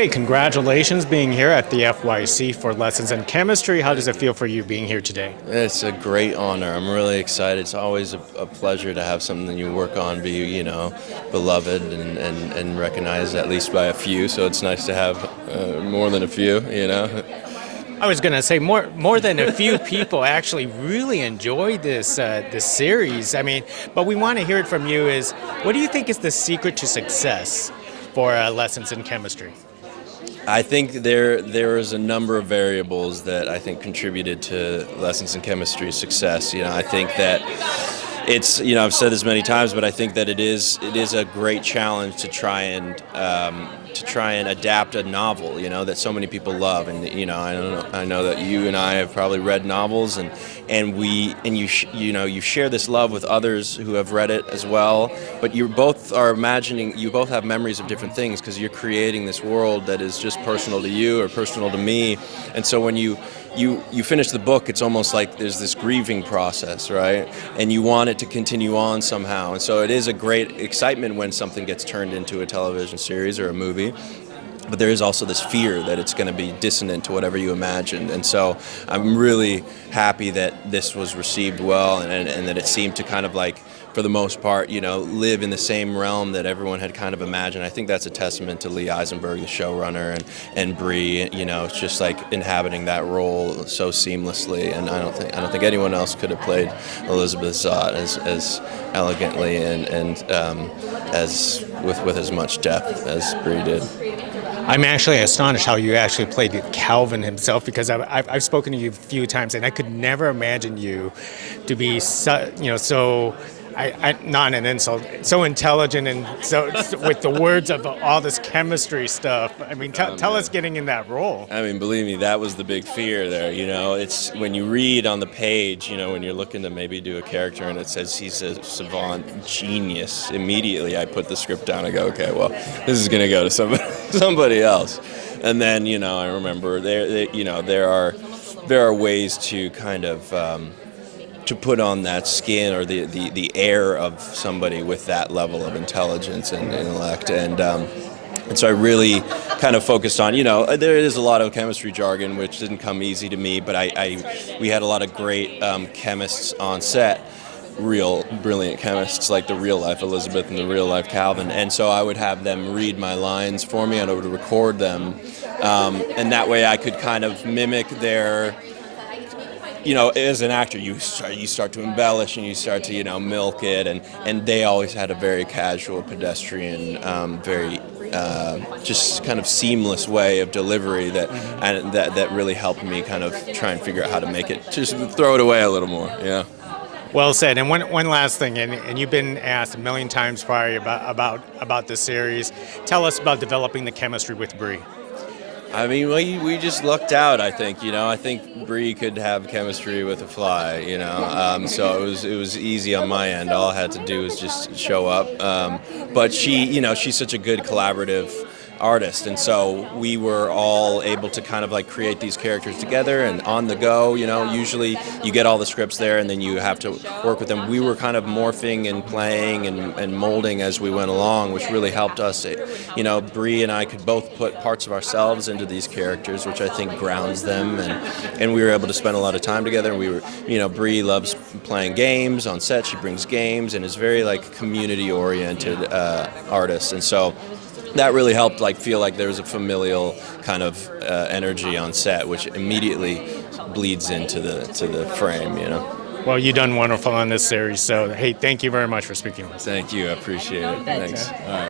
Hey, congratulations being here at the FYC for Lessons in Chemistry. How does it feel for you being here today? It's a great honor. I'm really excited. It's always a pleasure to have something that you work on be, beloved and recognized at least by a few. So it's nice to have more than a few. I was going to say more than a few people actually really enjoyed this series. But we want to hear it from you. Is what do you think is the secret to success for Lessons in Chemistry? I think there is a number of variables that I think contributed to Lessons in Chemistry's success. I think that it's I've said this many times, but I think that it is a great challenge to try and adapt a novel, that so many people love, and I know that you and I have probably read novels, and you share this love with others who have read it as well, but you both have memories of different things because you're creating this world that is just personal to you or personal to me, and so when you finish the book, it's almost like there's this grieving process, right? And you want it to continue on somehow. And so it is a great excitement when something gets turned into a television series or a movie. But there is also this fear that it's going to be dissonant to whatever you imagined. And so I'm really happy that this was received well and that it seemed to kind of like, for the most part, live in the same realm that everyone had kind of imagined. I think that's a testament to Lee Eisenberg, the showrunner, and Brie. It's just like inhabiting that role so seamlessly. And I don't think anyone else could have played Elizabeth Zott as elegantly and as with as much depth as Brie did. I'm actually astonished how you actually played Calvin himself, because I've spoken to you a few times, and I could never imagine you to be so. Not an insult, so intelligent and so with the words of all this chemistry stuff. Tell us getting in that role. Believe me, that was the big fear there. It's when you read on the page, when you're looking to maybe do a character and it says he's a savant genius, immediately I put the script down and go, okay, well, this is going to go to somebody else. And then, I remember there are ways to kind of to put on that skin or the air of somebody with that level of intelligence and intellect, and so I really kind of focused on, there is a lot of chemistry jargon which didn't come easy to me, but we had a lot of great chemists on set, real brilliant chemists like the real life Elizabeth and the real life Calvin, and so I would have them read my lines for me and I would record them, and that way I could kind of mimic their. As an actor, you start to embellish and you start to, milk it, and they always had a very casual, pedestrian, very just kind of seamless way of delivery that really helped me kind of try and figure out how to make it, just throw it away a little more, yeah. Well said. And one last thing, and you've been asked a million times prior about this series. Tell us about developing the chemistry with Brie. We just lucked out, I think. I think Brie could have chemistry with a fly, so it was easy on my end. All I had to do was just show up. But she's such a good collaborative artist, and so we were all able to kind of like create these characters together and on the go. Usually you get all the scripts there and then you have to work with them. We were kind of morphing and playing and molding as we went along, which really helped us. Brie and I could both put parts of ourselves into these characters, which I think grounds them, and we were able to spend a lot of time together. And we were, Brie loves playing games on set. She brings games and is very like community oriented artist, and so that really helped feel like there was a familial kind of energy on set, which immediately bleeds into the frame, Well, you've done wonderful on this series, so hey, thank you very much for speaking with us. Thank you, I appreciate it. Thanks. All right.